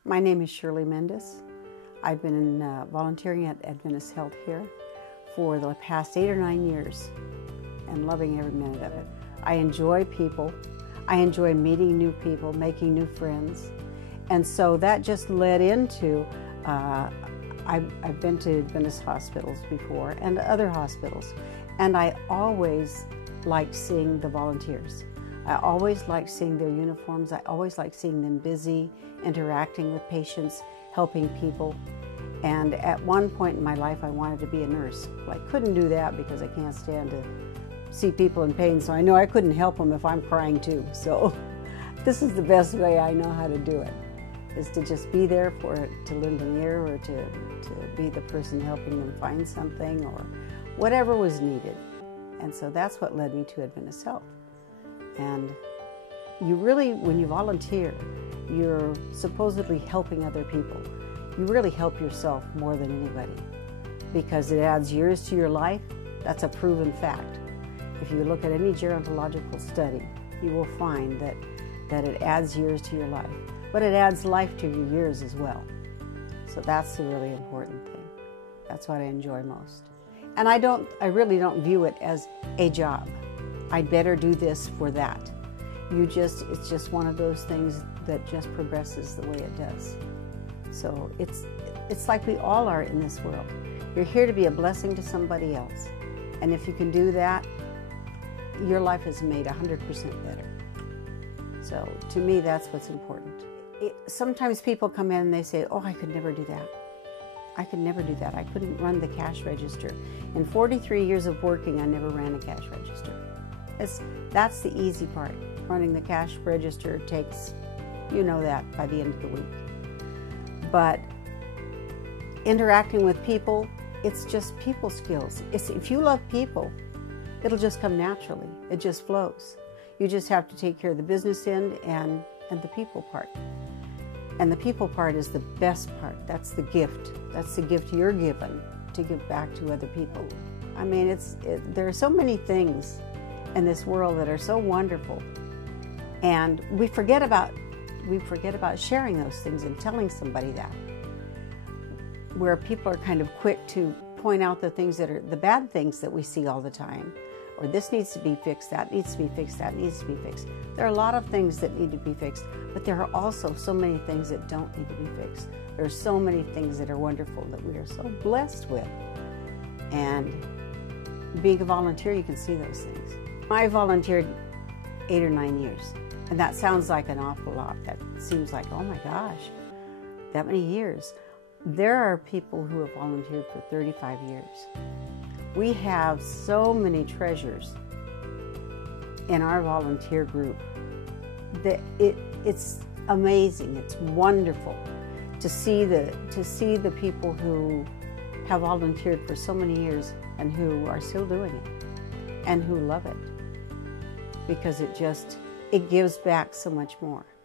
My name is Shirley Mendez. I've been volunteering at Adventist Health here for the past 8 or 9 years and loving every minute of it. I enjoy people. I enjoy meeting new people, making new friends. And so that just led into, I've been to Adventist hospitals before and other hospitals, and I always liked seeing the volunteers. I always liked seeing their uniforms. I always liked seeing them busy, interacting with patients, helping people. And at one point in my life, I wanted to be a nurse. Well, I couldn't do that because I can't stand to see people in pain, so I know I couldn't help them if I'm crying too. So this is the best way I know how to do it, is to just be there to lend an ear or to be the person helping them find something or whatever was needed. And so that's what led me to Adventist Health. And you really, when you volunteer, you're supposedly helping other people. You really help yourself more than anybody because it adds years to your life. That's a proven fact. If you look at any gerontological study, you will find that it adds years to your life, but it adds life to your years as well. So that's the really important thing. That's what I enjoy most. And I really don't view it as a job. I'd better do this for that. It's just one of those things that just progresses the way it does. So it's like we all are in this world. You're here to be a blessing to somebody else. And if you can do that, your life is made 100% better. So to me, that's what's important. Sometimes people come in and they say, oh, I could never do that. I could never do that. I couldn't run the cash register. In 43 years of working, I never ran a cash register. That's the easy part. Running the cash register takes, you know that, by the end of the week. But interacting with people, it's just people skills. If you love people, it'll just come naturally. It just flows. You just have to take care of the business end and the people part. And the people part is the best part. That's the gift. That's the gift you're given to give back to other people. I mean, there are so many things in this world that are so wonderful, and we forget about sharing those things and telling somebody that. Where people are kind of quick to point out the things that are the bad things that we see all the time, or this needs to be fixed, that needs to be fixed, that needs to be fixed. There are a lot of things that need to be fixed, but there are also so many things that don't need to be fixed. There are so many things that are wonderful that we are so blessed with. And being a volunteer, you can see those things. I volunteered 8 or 9 years, and that sounds like an awful lot. That seems like, oh my gosh, that many years. There are people who have volunteered for 35 years. We have so many treasures in our volunteer group that it's amazing. It's wonderful to see the people who have volunteered for so many years and who are still doing it and who love it, because it gives back so much more.